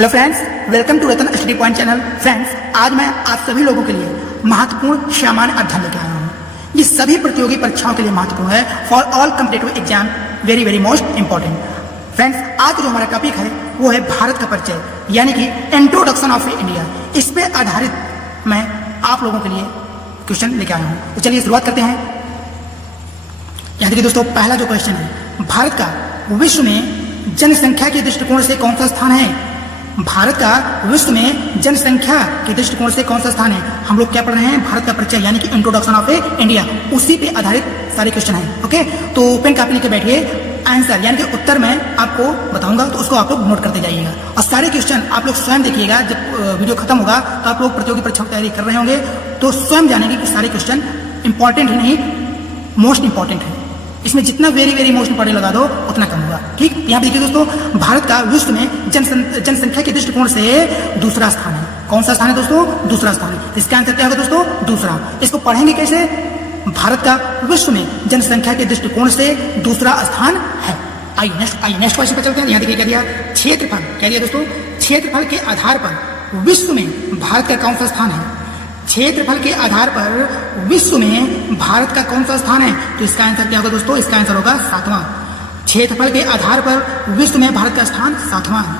Hello friends, welcome to Ratan study point channel. Friends, आज मैं आप सभी लोगों के लिए महत्वपूर्ण सामान्य अध्ययन लेकर आया हूँ। ये सभी प्रतियोगी परीक्षाओं के लिए महत्वपूर्ण है। For all competitive exam very very most important. Friends, आज जो हमारा टॉपिक है वो है भारत का परिचय, यानी कि इंट्रोडक्शन ऑफ इंडिया। इस पे आधारित मैं आप लोगों के लिए क्वेश्चन लेकर आया हूँ। तो चलिए शुरुआत करते हैं। यहाँ देखिए दोस्तों, पहला जो क्वेश्चन है, भारत का विश्व में जनसंख्या के दृष्टिकोण से कौन सा स्थान है? भारत का विश्व में जनसंख्या के दृष्टिकोण से कौन सा स्थान है? हम लोग क्या पढ़ रहे हैं? भारत का परिचय, यानी कि इंट्रोडक्शन ऑफ इंडिया। उसी पे आधारित सारे क्वेश्चन हैं। ओके, तो पेन कॉपी लेके बैठिए। आंसर यानी कि उत्तर मैं आपको बताऊंगा, तो उसको आप लोग नोट करते जाइएगा। और सारे क्वेश्चन आप लोग स्वयं देखिएगा। जब वीडियो खत्म होगा तो आप लोग प्रतियोगी परीक्षा की तैयारी कर रहे होंगे, तो स्वयं जानेंगे कि सारे क्वेश्चन इंपॉर्टेंट ही नहीं, मोस्ट इंपॉर्टेंट है। इसमें जितना वेरी वेरी मोस्ट इंपॉर्टेंट लगा दो उतना कम होगा। ठीक, यहाँ पे देखिए दोस्तों, भारत का विश्व में जनसंख्या के दृष्टिकोण से दूसरा स्थान है। कौन सा स्थान है दोस्तों? दूसरा स्थान है। इसका आंसर क्या होगा दोस्तों? दूसरा। इसको पढ़ेंगे कैसे? भारत का विश्व में जनसंख्या के दृष्टिकोण से दूसरा स्थान है। आइए नेक्स्ट क्वेश्चन पर चलते हैं। यहाँ देखिए क्या दिया, क्षेत्रफल। क्या दिया दोस्तों? क्षेत्रफल के आधार पर विश्व में भारत का कौन सा स्थान है? क्षेत्रफल के आधार पर विश्व में भारत का कौन सा स्थान है? तो इसका आंसर क्या होगा दोस्तों? इसका आंसर होगा 7वां। क्षेत्रफल के आधार पर विश्व में भारत का स्थान 7वां है।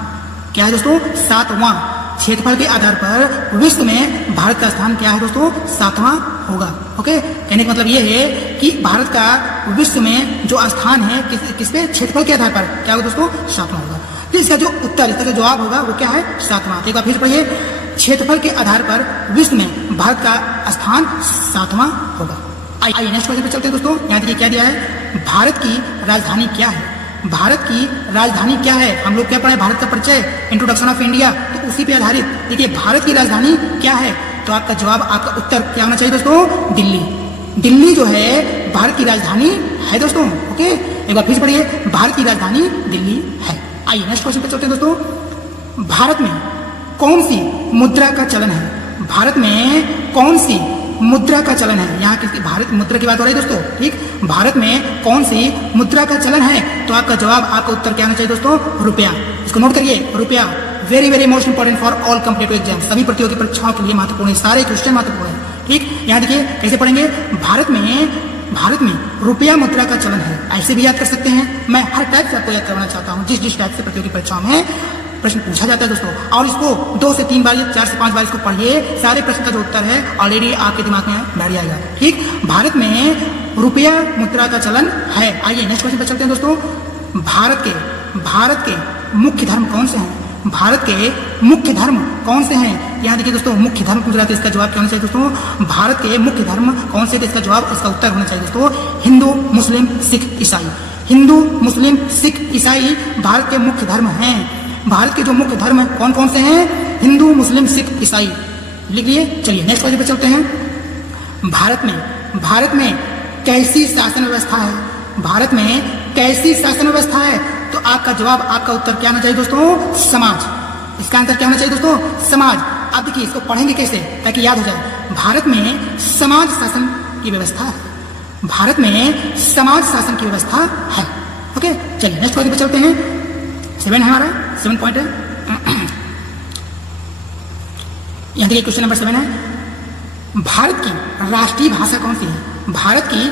क्या है दोस्तों? 7वां। क्षेत्रफल के आधार पर विश्व में भारत का स्थान क्या है दोस्तों? 7वां होगा। ओके, कहने का मतलब ये है कि भारत का विश्व में जो स्थान है किस पे? क्षेत्रफल के आधार पर क्या होगा दोस्तों? 7वां होगा। तो इसका जो उत्तर, इसका जो जवाब होगा वो क्या है? 7वां। एक बार फिर पढ़िए, क्षेत्रफल के आधार पर विश्व में भारत का स्थान 7वां होगा। आइए नेक्स्ट क्वेश्चन पे चलते हैं दोस्तों। यहाँ देखिए क्या दिया है, भारत की राजधानी क्या है? भारत की राजधानी क्या है? हम लोग क्या पढ़े? भारत का परिचय, इंट्रोडक्शन ऑफ इंडिया। तो उसी पे आधारित देखिए, भारत की राजधानी क्या है? तो आपका जवाब, आपका उत्तर क्या होना चाहिए दोस्तों? दिल्ली। दिल्ली जो है भारत की राजधानी है दोस्तों। ओके, एक बार फिर से पढ़िए, भारत की राजधानी दिल्ली है। आइए नेक्स्ट क्वेश्चन पे चलते हैं दोस्तों। भारत में कौन सी मुद्रा का चलन है? भारत में कौन सी मुद्रा का चलन है? यहाँ किसकी भारत मुद्रा की बात हो रही है दोस्तों। ठीक, भारत में कौन सी मुद्रा का चलन है? तो आपका जवाब, आपका उत्तर क्या होना चाहिए दोस्तों? रुपया। इसको नोट करिए, रुपया। Very very most important for all competitive exam. सभी प्रतियोगी परीक्षाओं के लिए महत्वपूर्ण है, सारे क्वेश्चन महत्वपूर्ण है। ठीक, यहाँ देखिए कैसे पढ़ेंगे। भारत में रुपया मुद्रा का चलन है, ऐसे भी याद कर सकते हैं। मैं हर टाइप से आपको याद करवाना चाहता हूँ, जिस टाइप से प्रतियोगी परीक्षाओं में प्रश्न पूछा जाता है दोस्तों। और इसको 2 से 3 बार या 4 से 5 बार इसको पढ़िए। सारे प्रश्न का जो उत्तर है ऑलरेडी आपके दिमाग में बैठ जाएगा। ठीक, भारत में रुपया मुद्रा का चलन है। आइए नेक्स्ट क्वेश्चन पर चलते हैं दोस्तों। भारत के मुख्य धर्म कौन से हैं? भारत के मुख्य धर्म कौन से हैं? यहाँ देखिए दोस्तों, मुख्य धर्म पूछ रहा है, इसका जवाब क्या होना चाहिए दोस्तों? भारत के मुख्य धर्म कौन से? इसका जवाब, इसका उत्तर होना चाहिए दोस्तों, हिंदू, मुस्लिम, सिख, ईसाई। हिंदू, मुस्लिम, सिख, ईसाई भारत के मुख्य धर्म हैं। भारत के जो मुख्य धर्म कौन कौन से हैं? हिंदू, मुस्लिम, सिख, ईसाई। लिख लिए। चलिए नेक्स्ट क्वेश्चन पे चलते हैं। भारत में कैसी शासन व्यवस्था है? भारत में कैसी शासन व्यवस्था है? तो आपका जवाब, आपका उत्तर क्या होना चाहिए दोस्तों? समाज। इसका आंसर क्या होना चाहिए दोस्तों? समाज। आप देखिए इसको पढ़ेंगे कैसे ताकि याद हो जाए। भारत में समाज शासन की व्यवस्था है। भारत में समाज शासन की व्यवस्था है। ओके, चलिए नेक्स्ट क्वेश्चन पे चलते हैं। 7 है हमारा, 7 पॉइंट है। यहाँ देखिए क्वेश्चन नंबर 7 है, भारत की राष्ट्रीय भाषा कौन सी है? भारत की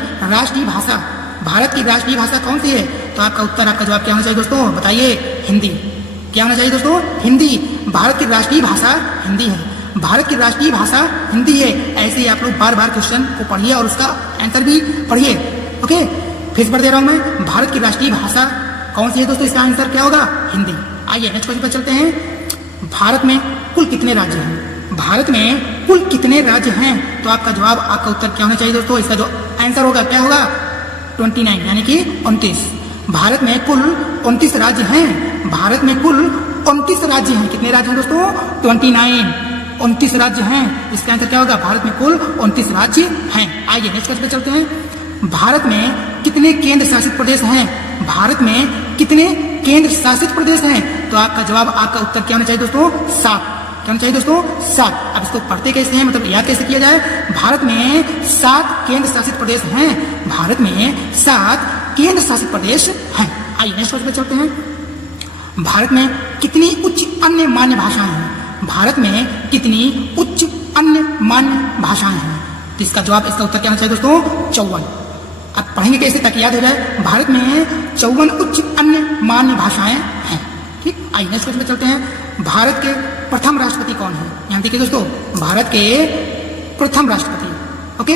राष्ट्रीय भाषा कौन सी है? तो आपका उत्तर, आपका जवाब क्या होना चाहिए दोस्तों? बताइए। हिंदी। क्या होना चाहिए दोस्तों? हिंदी। भारत की राष्ट्रीय भाषा हिंदी है। भारत की राष्ट्रीय भाषा हिंदी है। ऐसे ही आप लोग बार बार क्वेश्चन को पढ़िए और उसका आंसर भी पढ़िए। ओके, फिर से पढ़ दे रहा हूं मैं। भारत की राष्ट्रीय भाषा कौन सी है दोस्तों? इसका आंसर क्या होगा? हिंदी। आइए नेक्स्ट क्वेश्चन पर चलते हैं। भारत में कुल कितने राज्य हैं? भारत में कुल कितने राज्य हैं? तो आपका जवाब, आपका उत्तर क्या होना चाहिए दोस्तों? इसका जो आंसर होगा क्या होगा? 29, यानी कि 29। भारत में कुल 29 राज्य हैं। भारत में कुल 29 राज्य हैं। कितने राज्य हैं दोस्तों? 29, 29 राज्य हैं। इसका आंसर क्या होगा? भारत में कुल 29 राज्य हैं। आइए नेक्स्ट क्वेश्चन पे चलते हैं। भारत में कितने केंद्र शासित प्रदेश हैं? भारत में कितने केंद्र शासित प्रदेश हैं? तो आपका जवाब, आपका उत्तर क्या होना चाहिए दोस्तों? 7। क्या होना चाहिए दोस्तों? 7। अब इसको पढ़ते कैसे हैं, मतलब याद कैसे किया जाए? भारत में 7 केंद्र शासित प्रदेश हैं। भारत में 7 केंद्र शासित प्रदेश हैं। आइए नेक्स्ट क्वेश्चन पे चलते हैं। भारत में कितनी उच्च अन्य मान्य भाषाएं हैं? भारत में कितनी उच्च अन्य मान्य भाषाएं हैं? तो इसका जवाब, इसका उत्तर क्या होना चाहिए दोस्तों? 54। अब पढ़ेंगे कैसे ताकि याद हो जाए? भारत में 54 उच्च अन्य मान्य भाषाएं हैं। ठीक, आइए नेक्स्ट क्वेश्चन पे चलते हैं। भारत के प्रथम राष्ट्रपति कौन है? यहाँ देखिए दोस्तों, भारत के प्रथम राष्ट्रपति, ओके,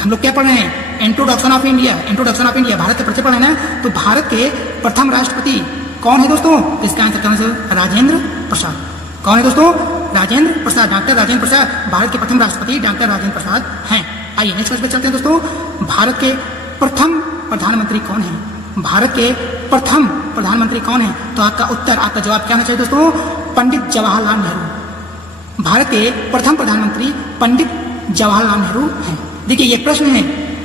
हम लोग क्या पढ़ रहे हैं? Introduction of India, introduction of India, Bharat के परिचय पढ़ रहे हैं ना। तो भारत के प्रथम राष्ट्रपति कौन है दोस्तों? इसका आंसर क्या है? राजेंद्र प्रसाद। कौन है दोस्तों? राजेंद्र प्रसाद, डॉक्टर राजेंद्र प्रसाद भारत के प्रथम राष्ट्रपति डॉक्टर राजेंद्र प्रसाद हैं। आइए नेक्स्ट क्वेश्चन पे चलते हैं दोस्तों। भारत के प्रथम प्रधानमंत्री कौन है? भारत के प्रथम प्रधानमंत्री कौन है? तो आपका उत्तर, आपका जवाब क्या होना चाहिए दोस्तों? पंडित जवाहरलाल नेहरू। भारत के प्रथम प्रधानमंत्री पंडित जवाहरलाल नेहरू हैं। देखिए ये प्रश्न है,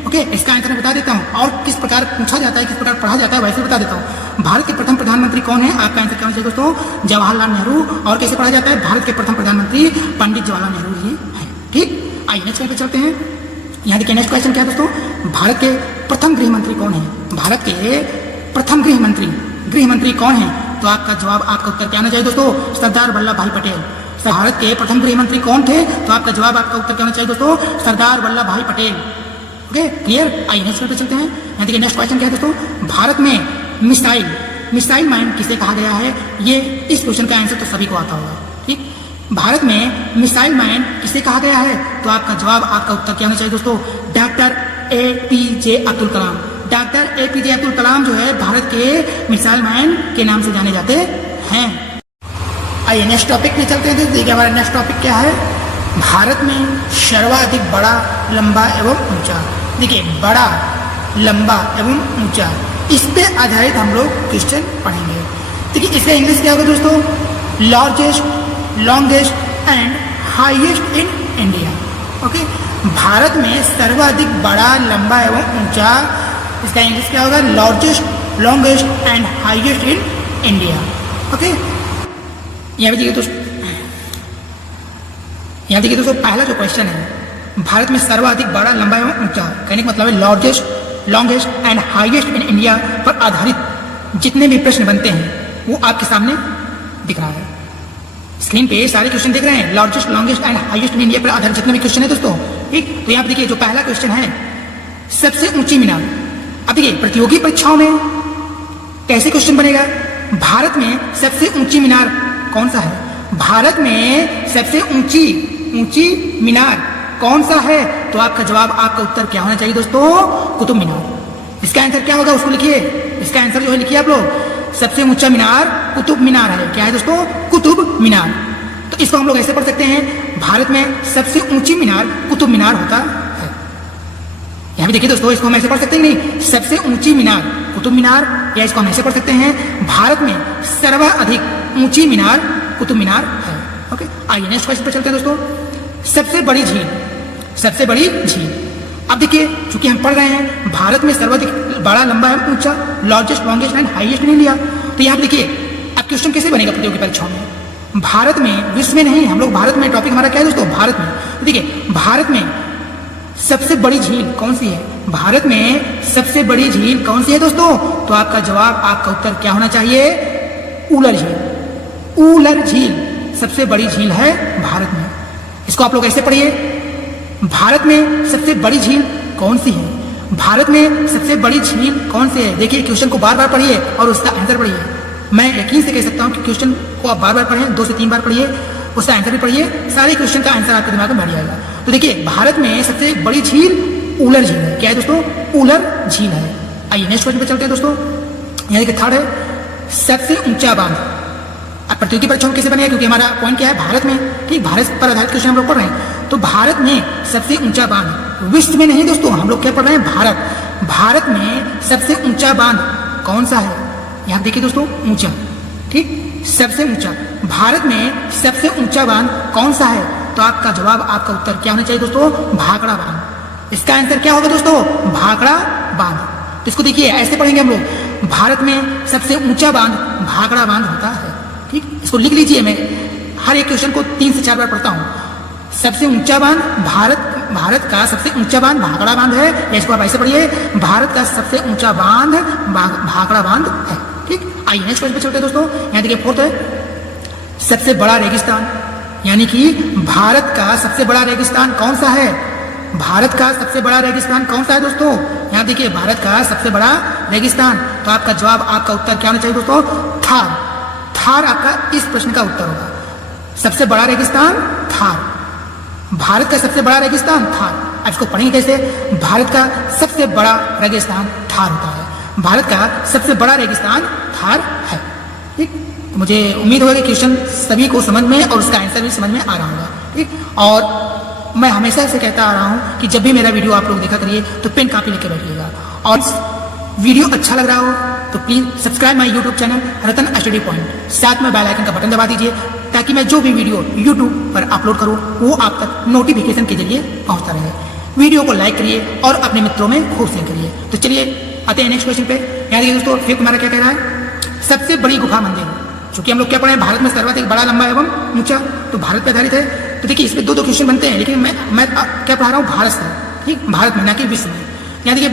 ओके, इसका आंसर मैं बता देता हूँ और किस प्रकार पूछा जाता है, किस प्रकार पढ़ा जाता है, वैसे बता देता हूँ। भारत के प्रथम प्रधानमंत्री कौन है? आपका आंसर क्या होना चाहिए दोस्तों? जवाहरलाल नेहरू। और कैसे पढ़ा जाता है? भारत के प्रथम प्रधानमंत्री पंडित जवाहरलाल नेहरू जी हैं। ठीक, आइए नेक्स्ट पे चलते हैं। यहाँ देखिए नेक्स्ट क्वेश्चन क्या है दोस्तों? भारत के प्रथम गृह मंत्री कौन है? भारत के प्रथम गृह मंत्री कौन है? तो आपका जवाब, आपका उत्तर क्या होना चाहिए दोस्तों? सरदार वल्लभ भाई पटेल। भारत के प्रथम गृह मंत्री कौन थे? तो आपका जवाब, आपका उत्तर क्या होना चाहिए दोस्तों? सरदार वल्लभ भाई पटेल। Okay, clear? आइए नेक्स्ट पे चलते हैं। यहाँ देखिए नेक्स्ट क्वेश्चन क्या है दोस्तों? भारत में मिसाइल मैन किसे कहा गया है? ये इस क्वेश्चन का आंसर तो सभी को आता होगा। ठीक, भारत में मिसाइल मैन किसे कहा गया है? तो आपका जवाब, आपका उत्तर क्या होना चाहिए दोस्तों? Doctor APJ Abdul Kalam. Doctor APJ Abdul Kalam जो है भारत के मिसाइल मैन के नाम से जाने जाते हैं। आइए नेक्स्ट टॉपिक पे चलते हैं। देखिए हमारा नेक्स्ट टॉपिक क्या है? भारत में सर्वाधिक बड़ा, लंबा एवं ऊंचा। देखिए बड़ा, लंबा एवं ऊंचा, इस पे आधारित हम लोग क्वेश्चन पढ़ेंगे। देखिए इसका इंग्लिश क्या होगा दोस्तों? Largest, longest and highest in India. Okay, Bharat में सर्वाधिक बड़ा, लंबा एवं ऊंचा, इसका इंग्लिश क्या होगा? Largest, longest and highest in India. Okay, यहाँ देखिए दोस्तों पहला जो क्वेश्चन है, भारत में सर्वाधिक बड़ा, लंबा एवं ऊंचा, कहने का मतलब है largest, longest and highest in India पर आधारित जितने भी प्रश्न बनते हैं वो आपके सामने दिख रहा है। स्क्रीन पे सारे क्वेश्चन दिख रहे हैं, largest, longest and highest in India पर आधारित जितने भी क्वेश्चन है दोस्तों। ठीक, तो यहाँ पे देखिए जो पहला क्वेश्चन है, सबसे ऊंची मीनार। अब देखिए प्रतियोगी परीक्षाओं में कैसे क्वेश्चन बनेगा? भारत में सबसे ऊंची मीनार कौन सा है? भारत में सबसे ऊंची मीनार कौन सा है? तो आपका जवाब, आपका उत्तर क्या होना चाहिए दोस्तों? कुतुब मीनार। इसका आंसर क्या होगा उसको लिखिए। इसका आंसर जो है लिखिए आप लोग, सबसे ऊंचा मीनार कुतुब मीनार है। क्या है दोस्तों? कुतुब मीनार। तो इसको हम लोग ऐसे पढ़ सकते हैं, भारत में सबसे ऊंची मीनार कुतुब मीनार होता है। यहाँ पे देखिए दोस्तों, इसको हम ऐसे पढ़ सकते हैं, नहीं, सबसे ऊंची मीनार कुतुब मीनार, या इसको हम ऐसे पढ़ सकते हैं, भारत में सर्वाधिक ऊंची मीनार कुतुब मीनार है। ओके, आइए नेक्स्ट क्वेश्चन पे चलते हैं दोस्तों। सबसे बड़ी झील, सबसे बड़ी झील। अब देखिए चूंकि हम पढ़ रहे हैं भारत में सर्वाधिक बड़ा, लंबा एवं ऊंचा, largest, longest and highest in India, तो यहाँ देखिए अब क्वेश्चन कैसे बनेगा प्रतियोगी परीक्षाओं में? भारत में, विश्व में नहीं, हम लोग भारत में, टॉपिक हमारा क्या है दोस्तों? भारत में। देखिए भारत में सबसे बड़ी झील कौन सी है? भारत में सबसे बड़ी झील कौन सी है दोस्तों? तो आपका जवाब, आपका उत्तर क्या होना चाहिए? उलर झील। उलर झील सबसे बड़ी झील है भारत में। इसको आप लोग ऐसे पढ़िए, भारत में सबसे बड़ी झील कौन सी है? भारत में सबसे बड़ी झील कौन सी है? देखिए क्वेश्चन को बार बार पढ़िए और उसका आंसर पढ़िए। मैं यकीन से कह सकता हूं कि क्वेश्चन को आप बार बार पढ़ें, 2 से 3 बार पढ़िए, उसका आंसर भी पढ़िए, सारे क्वेश्चन का आंसर आपके दिमाग में बैठ जाएगा। तो देखिए भारत में सबसे बड़ी झील उलर झील है। क्या है दोस्तों? उलर झील है। आइए नेक्स्ट क्वेश्चन पे चलते हैं दोस्तों। यहाँ देखिए थर्ड है सबसे ऊंचा बांध। अब प्रतियोगी परीक्षाओं कैसे बनेगा? क्योंकि हमारा पॉइंट क्या है? भारत में। ठीक, भारत पर आधारित क्वेश्चन हम लोग पढ़ रहे हैं। तो भारत में सबसे ऊंचा बांध, विश्व में नहीं दोस्तों, हम लोग क्या पढ़ रहे हैं? भारत। भारत में सबसे ऊंचा बांध कौन सा है? यहाँ देखिए दोस्तों, ऊंचा। ठीक, सबसे ऊंचा, भारत में सबसे ऊंचा बांध कौन सा है? तो आपका जवाब, आपका उत्तर क्या होना चाहिए दोस्तों? भाखड़ा बांध। इसका आंसर क्या होगा दोस्तों? भाखड़ा बांध। तो इसको देखिए ऐसे पढ़ेंगे हम लोग, भारत में सबसे ऊंचा बांध भाखड़ा बांध होता है। ठीक, इसको लिख लीजिए। मैं हर एक क्वेश्चन को 3 से 4 बार पढ़ता हूँ। सबसे ऊंचा बांध भारत का सबसे ऊंचा बांध भाखड़ा बांध है, या इसको आप ऐसे पढ़िए, भारत का सबसे ऊंचा बांध भाखड़ा बांध है। ठीक, आइए नेक्स्ट क्वेश्चन पे चलते हैं दोस्तों। यहाँ देखिए फोर्थ है, सबसे बड़ा रेगिस्तान, यानी कि भारत का सबसे बड़ा रेगिस्तान कौन सा है? भारत का सबसे बड़ा रेगिस्तान कौन सा है दोस्तों? यहाँ देखिए भारत का सबसे बड़ा रेगिस्तान, तो आपका जवाब, आपका उत्तर क्या होना चाहिए दोस्तों? थार। थार आपका इस प्रश्न का उत्तर होगा। सबसे बड़ा रेगिस्तान थार, भारत का सबसे बड़ा रेगिस्तान थार। अब इसको पढ़ेंगे कैसे? भारत का सबसे बड़ा रेगिस्तान थार होता है। भारत का सबसे बड़ा रेगिस्तान थार है। ठीक, तो मुझे उम्मीद होगा कि क्वेश्चन सभी को समझ में और उसका आंसर भी समझ में आ रहा होगा। ठीक, और मैं हमेशा से कहता आ रहा हूं कि जब भी मेरा वीडियो आप लोग देखा करिए तो पेन कॉपी लेके बैठिएगा, और वीडियो अच्छा लग रहा हो तो please subscribe my YouTube channel Ratan study point, साथ में बेल आइकन का बटन दबा दीजिए ताकि मैं जो भी वीडियो यूट्यूब पर अपलोड करूं वो आप तक नोटिफिकेशन के जरिए पहुंचता रहे। वीडियो को लाइक करिए और अपने मित्रों में खूब शेयर करिए। तो चलिए आते हैं नेक्स्ट क्वेश्चन पे। याद रखिए दोस्तों, फिर हमारा क्या कह रहा है? सबसे बड़ी गुफा मंदिर, क्योंकि हम लोग क्या पढ़े हैं, भारत में सर्वाधिक बड़ा, लंबा एवं ऊंचा, तो भारत पे आधारित है। तो देखिए इसमें दो क्वेश्चन बनते हैं, लेकिन मैं क्या पढ़ा रहा हूँ, भारत से। ठीक, भारत में, ना कि विश्व में। यानी कि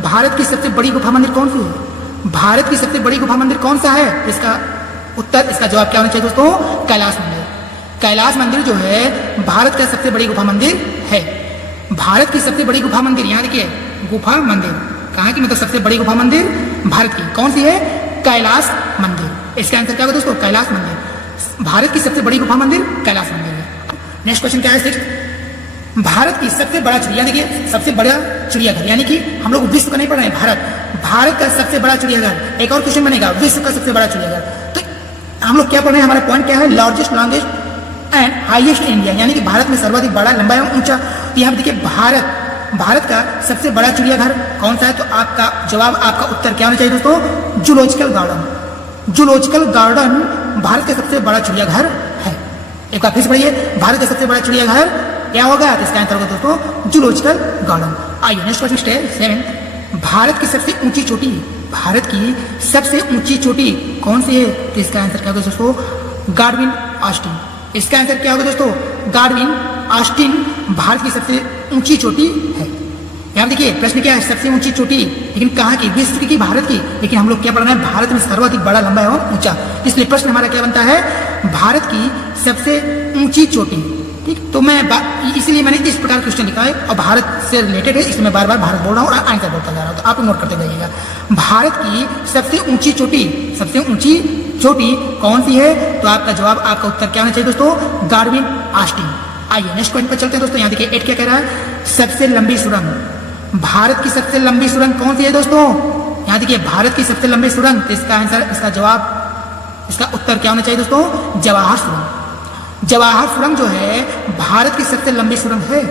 भारत की सबसे बड़ी गुफा मंदिर कौन सी है? भारत की सबसे बड़ी गुफा मंदिर कौन सा है? इसका उत्तर, इसका जवाब क्या होना चाहिए दोस्तों? कैलाश मंदिर। कैलाश मंदिर जो है भारत का सबसे बड़ी गुफा मंदिर है। भारत की सबसे बड़ी गुफा मंदिर, यहाँ देखिए गुफा मंदिर कहाँ की, मतलब सबसे बड़ी गुफा मंदिर भारत की कौन सी है? कैलाश मंदिर। इसका आंसर क्या होगा दोस्तों? कैलाश मंदिर। भारत की सबसे बड़ी गुफा मंदिर कैलाश मंदिर है। नेक्स्ट क्वेश्चन क्या है? सिक्स्थ, भारत की सबसे बड़ा चिड़िया, देखिए सबसे बड़ा चिड़ियाघर, यानी कि हम लोग विश्व का नहीं पढ़ रहे हैं, भारत का सबसे बड़ा चिड़ियाघर। एक और क्वेश्चन बनेगा, विश्व का सबसे बड़ा चिड़ियाघर। तो हम लोग क्या पढ़ रहे हैं, हमारा पॉइंट क्या है? Largest, longest and highest in India, यानी कि भारत में सर्वाधिक बड़ा, लंबा एवं ऊंचा। तो यहाँ देखिए भारत का सबसे बड़ा चिड़ियाघर कौन सा है? तो आपका जवाब, आपका उत्तर क्या होना चाहिए दोस्तों? Zoological garden. Zoological garden Bharat का सबसे बड़ा चिड़ियाघर है। एक बार फिर से पढ़िए, भारत का सबसे बड़ा चिड़ियाघर क्या होगा? तो इसका आंसर होगा दोस्तों जूलॉजिकल गार्डन। आइए नेक्स्ट क्वेश्चन है 7, भारत की सबसे ऊंची चोटी, भारत की सबसे ऊंची चोटी कौन सी है? तो इसका आंसर क्या होगा दोस्तों? Godwin Austin. इसका आंसर क्या होगा दोस्तों? गार्डविन ऑस्टिन भारत की सबसे ऊंची चोटी है। यहाँ देखिए प्रश्न क्या है, सबसे ऊंची चोटी, लेकिन कहाँ की? विश्व की, भारत की। लेकिन हम लोग क्या पढ़ना है? भारत में सर्वाधिक बड़ा, लंबा एवं ऊंचा। इसलिए प्रश्न हमारा क्या बनता है? भारत की सबसे ऊंची चोटी। ठीक, तो मैं इसीलिए मैंने इस प्रकार क्वेश्चन लिखा है और भारत से रिलेटेड है, इसलिए मैं बार बार भारत बोल रहा हूँ और आंसर बोलता जा रहा हूँ, तो आप नोट करते जाइएगा। भारत की सबसे ऊंची चोटी, सबसे ऊंची चोटी कौन सी है? तो आपका जवाब, आपका उत्तर क्या होना चाहिए दोस्तों? Godwin Austin. आइए नेक्स्ट क्वेश्चन पर चलते हैं दोस्तों। यहाँ देखिए 8 क्या कह रहा है? सबसे लंबी सुरंग, भारत की सबसे लंबी सुरंग कौन सी है दोस्तों? यहाँ देखिए भारत की सबसे लंबी सुरंग, तो इसका आंसर, इसका जवाब, इसका उत्तर क्या होना चाहिए दोस्तों? जवाहर सुरंग। जवाहर सुरंग जो है भारत की सबसे लंबी सुरंग है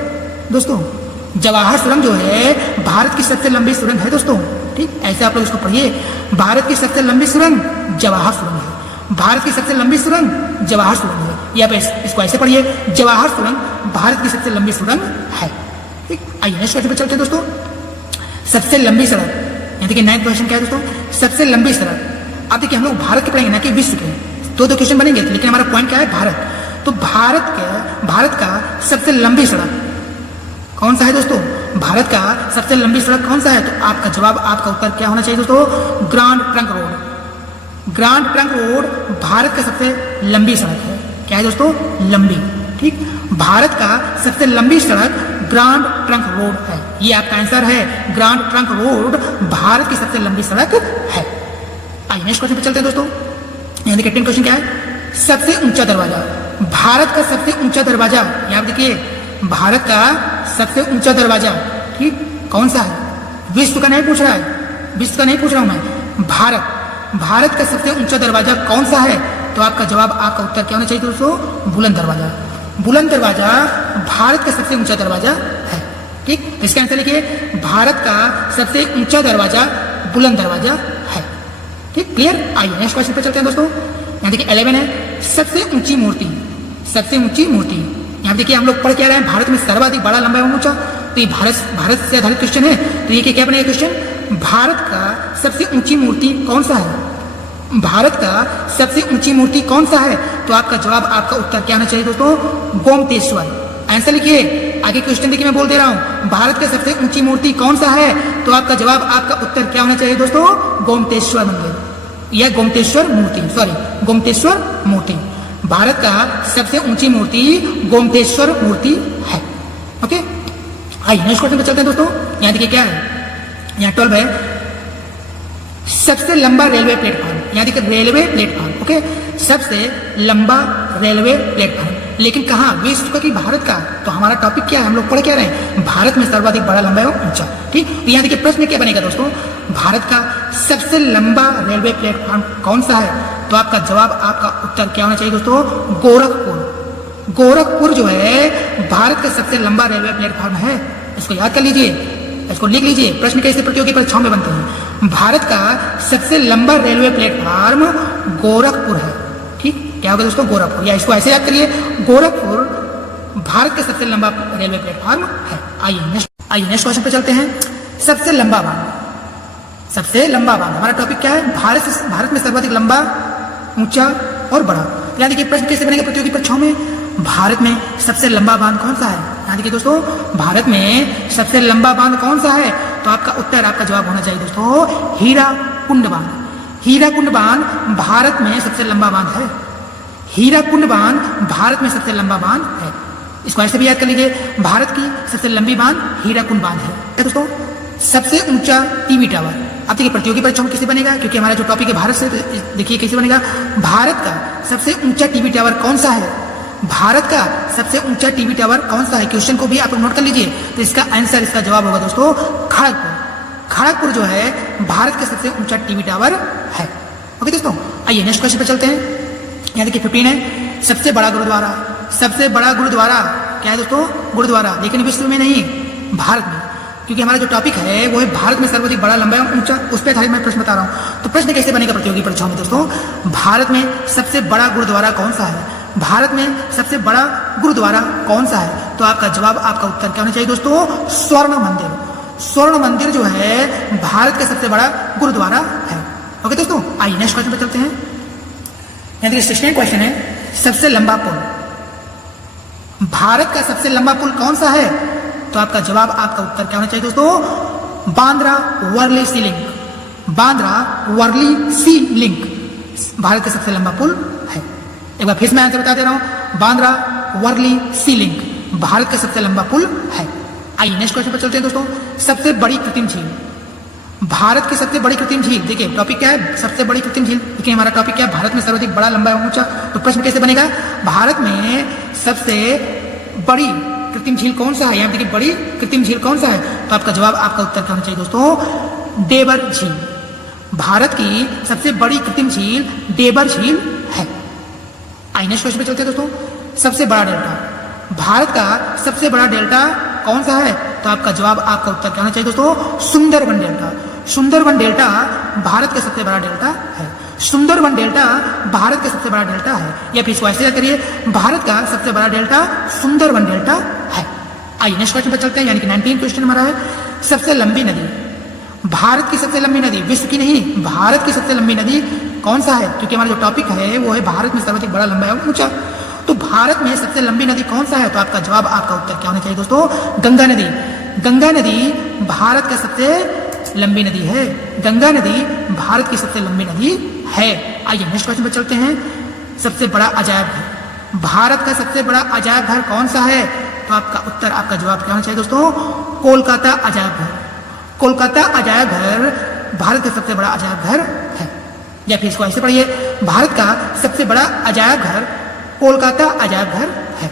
दोस्तों। जवाहर सुरंग जो है भारत की सबसे लंबी सुरंग है दोस्तों। ठीक, ऐसे आप लोग इसको पढ़िए, भारत की सबसे लंबी सुरंग जवाहर सुरंग है। भारत की सबसे लंबी सुरंग जवाहर सुरंग है, या फिर इसको ऐसे पढ़िए, जवाहर सुरंग भारत की सबसे लंबी सुरंग है। ठीक, आइए नेक्स्ट क्वेश्चन पर चलते हैं दोस्तों। सबसे लंबी सड़क, यहाँ देखिए 9th क्वेश्चन क्या है दोस्तों? सबसे लंबी सड़क। अब देखिए हम लोग भारत के पढ़ेंगे, ना कि विश्व के। दो क्वेश्चन बनेंगे, लेकिन हमारा पॉइंट क्या है? भारत। तो भारत का सबसे लंबी सड़क कौन सा है दोस्तों? भारत का सबसे लंबी सड़क कौन सा है? तो आपका जवाब, आपका उत्तर क्या होना चाहिए दोस्तों? Grand trunk road. Grand trunk road Bharat का सबसे लंबी सड़क है। क्या है दोस्तों? लंबी। ठीक, भारत का सबसे लंबी सड़क ग्रांड ट्रंक रोड है। ये आपका आंसर है, ग्रांड ट्रंक रोड भारत की सबसे लंबी सड़क है। आइए नेक्स्ट क्वेश्चन पे चलते हैं दोस्तों। यहाँ देखिए 10 क्वेश्चन क्या है? सबसे ऊंचा दरवाजा, भारत का सबसे ऊंचा दरवाजा, यहाँ देखिए भारत का सबसे ऊंचा दरवाजा, ठीक, कौन सा है? विश्व का नहीं पूछ रहा है, विश्व का नहीं पूछ रहा हूं मैं, भारत का सबसे ऊंचा दरवाजा कौन सा है? तो आपका जवाब, आपका उत्तर क्या होना चाहिए दोस्तों? बुलंद दरवाजा। बुलंद दरवाजा भारत का सबसे ऊंचा दरवाजा है। ठीक, तो इसका आंसर लिखिए, भारत का सबसे ऊंचा दरवाजा बुलंद दरवाजा है। ठीक, क्लियर? आइए नेक्स्ट क्वेश्चन पे चलते हैं दोस्तों। यहाँ देखिए 11 है, सबसे ऊंची मूर्ति। सबसे ऊंची मूर्ति, यहाँ देखिए हम लोग पढ़ क्या रहे हैं? भारत में सर्वाधिक बड़ा, लंबा एवं ऊंचा। तो ये भारत से आधारित क्वेश्चन है। तो ये क्या बनेगा क्वेश्चन? भारत का सबसे ऊंची मूर्ति कौन सा है? भारत का सबसे ऊंची मूर्ति कौन सा है? तो आपका जवाब, आपका उत्तर क्या होना चाहिए दोस्तों? गोमतेश्वर। आंसर लिखिए, आगे क्वेश्चन देखिए मैं बोल दे रहा हूं, भारत का सबसे ऊंची मूर्ति कौन सा है? तो आपका जवाब, आपका उत्तर क्या होना चाहिए दोस्तों? गोमतेश्वर मंदिर। यह गोमतेश्वर मूर्ति, गोमतेश्वर मूर्ति, भारत का सबसे ऊंची मूर्ति गोमतेश्वर मूर्ति है। ओके, आइए नेक्स्ट क्वेश्चन पे चलते हैं दोस्तों। यहाँ देखिए क्या है, यहाँ 12 है, सबसे लंबा रेलवे प्लेटफॉर्म। यहाँ देखिए रेलवे प्लेटफॉर्म, ओके, सबसे लंबा रेलवे प्लेटफॉर्म, लेकिन कहाँ, विश्व का कि भारत का? तो हमारा टॉपिक क्या है, हम लोग पढ़ क्या रहे हैं, भारत में सर्वाधिक बड़ा, लंबा एवं ऊंचा। ठीक, तो यहाँ देखिए प्रश्न क्या बनेगा दोस्तों, भारत का सबसे लंबा रेलवे प्लेटफॉर्म कौन सा है? तो आपका जवाब, आपका उत्तर क्या होना चाहिए दोस्तों, गोरखपुर। गोरखपुर जो है भारत का सबसे लंबा रेलवे प्लेटफॉर्म है। इसको याद कर लीजिए, इसको लिख लीजिए, प्रश्न कैसे प्रतियोगी परीक्षाओं में बनते हैं। भारत का सबसे लंबा रेलवे प्लेटफॉर्म गोरखपुर है। ठीक, क्या होगा दोस्तों, गोरखपुर, या इसको ऐसे याद करिए, गोरखपुर भारत का सबसे लंबा रेलवे प्लेटफॉर्म है। आइए नेक्स्ट क्वेश्चन पे चलते हैं। सबसे लंबा बांध, सबसे लंबा बांध, हमारा टॉपिक क्या है, भारत में सर्वाधिक लंबा, ऊंचा और बड़ा। यहाँ देखिए प्रश्न कैसे बनेगा प्रतियोगी परीक्षाओं में, भारत में सबसे लंबा बांध कौन सा है? यहाँ देखिए दोस्तों, भारत में सबसे लंबा बांध कौन सा है? तो आपका उत्तर, आपका जवाब होना चाहिए दोस्तों, हीराकुंड बांध। हीराकुंड बांध भारत में सबसे लंबा बांध है। हीराकुंड बांध भारत में सबसे लंबा बांध है। इसको ऐसे भी याद कर लीजिए, भारत की सबसे लंबी बांध हीराकुंड बांध है। दोस्तों, सबसे ऊंचा टीवी टावर, अब देखिए प्रतियोगी परीक्षाओं में कैसे बनेगा, क्योंकि हमारा जो टॉपिक है भारत से, तो देखिए कैसे बनेगा, भारत का सबसे ऊंचा टीवी टावर कौन सा है? भारत का सबसे ऊंचा टीवी टावर कौन सा है? क्वेश्चन को भी आप नोट कर लीजिए। तो इसका आंसर, इसका जवाब होगा दोस्तों, खड़गपुर। खड़गपुर जो है भारत का सबसे ऊंचा टीवी टावर है। ओके दोस्तों, आइए नेक्स्ट क्वेश्चन पे चलते हैं। यहाँ देखिए 15 है, सबसे बड़ा गुरुद्वारा। सबसे बड़ा गुरुद्वारा क्या है दोस्तों, गुरुद्वारा, लेकिन विश्व में नहीं, भारत में, क्योंकि हमारा जो टॉपिक है वो है भारत में सर्वाधिक बड़ा, लंबा एवं ऊंचा, उस पर आधारित मैं प्रश्न बता रहा हूँ। तो प्रश्न कैसे बनेगा प्रतियोगी परीक्षाओं में दोस्तों, भारत में सबसे बड़ा गुरुद्वारा कौन सा है? भारत में सबसे बड़ा गुरुद्वारा कौन सा है? तो आपका जवाब, आपका उत्तर क्या होना चाहिए दोस्तों, स्वर्ण मंदिर। स्वर्ण मंदिर जो है भारत का सबसे बड़ा गुरुद्वारा है। ओके दोस्तों, आइए नेक्स्ट क्वेश्चन पे चलते हैं। यहाँ देखिए 16 क्वेश्चन है, सबसे लंबा पुल। भारत का सबसे लंबा पुल कौन सा है? तो आपका जवाब, आपका उत्तर क्या होना चाहिए दोस्तों, बांद्रा वर्ली सी लिंक। बांद्रा वर्ली सी लिंक भारत का सबसे लंबा पुल है। एक बार फिर मैं आंसर बता दे रहा हूं, बांद्रा वर्ली सी लिंक भारत का सबसे लंबा पुल है। आइए नेक्स्ट क्वेश्चन पर चलते हैं दोस्तों। सबसे बड़ी कृत्रिम झील, भारत की सबसे बड़ी कृत्रिम झील, देखिए टॉपिक क्या है, सबसे बड़ी कृत्रिम झील, देखिए हमारा टॉपिक क्या है, भारत में सर्वाधिक बड़ा, लंबा एवं ऊंचा। तो प्रश्न कैसे बनेगा, भारत में सबसे बड़ी कृत्रिम झील कौन सा है? यहाँ देखिए बड़ी कृत्रिम झील कौन सा है? तो आपका जवाब, आपका उत्तर क्या होना चाहिए दोस्तों, देवर झील। भारत की सबसे बड़ी कृत्रिम झील देवर झील है। आइए नेक्स्ट क्वेश्चन पे चलते हैं दोस्तों। सबसे बड़ा डेल्टा, भारत का सबसे बड़ा डेल्टा कौन सा है? तो आपका जवाब, आपका उत्तर क्या होना चाहिए दोस्तों, सुंदरबन डेल्टा। सुंदरबन डेल्टा भारत का सबसे बड़ा डेल्टा है। सुंदरबन डेल्टा भारत का सबसे बड़ा डेल्टा है, या फिर इसको ऐसे याद करिए, भारत का सबसे बड़ा डेल्टा सुंदरबन डेल्टा है। आइए नेक्स्ट क्वेश्चन पर चलते हैं, यानी कि 19 क्वेश्चन हमारा है, सबसे लंबी नदी। भारत की सबसे लंबी नदी, विश्व की नहीं, भारत की सबसे लंबी नदी कौन सा है? क्योंकि हमारा जो टॉपिक है वो है भारत में सर्वाधिक बड़ा, लंबा एवं ऊंचा। तो भारत में सबसे लंबी नदी कौन सा है? तो आपका जवाब, आपका उत्तर क्या होना चाहिए दोस्तों, गंगा नदी। गंगा नदी भारत का सबसे लंबी नदी है। गंगा नदी भारत की सबसे लंबी नदी है। आइए नेक्स्ट क्वेश्चन पर चलते हैं। सबसे बड़ा अजायब घर, भारत का सबसे बड़ा अजायब घर कौन सा है? तो आपका उत्तर, आपका जवाब क्या होना चाहिए दोस्तों, कोलकाता अजायब घर। कोलकाता अजायब घर भारत का सबसे बड़ा अजायब घर है। या फिर इसको ऐसे पढ़िए, भारत का सबसे बड़ा अजायब घर कोलकाता अजायब घर है।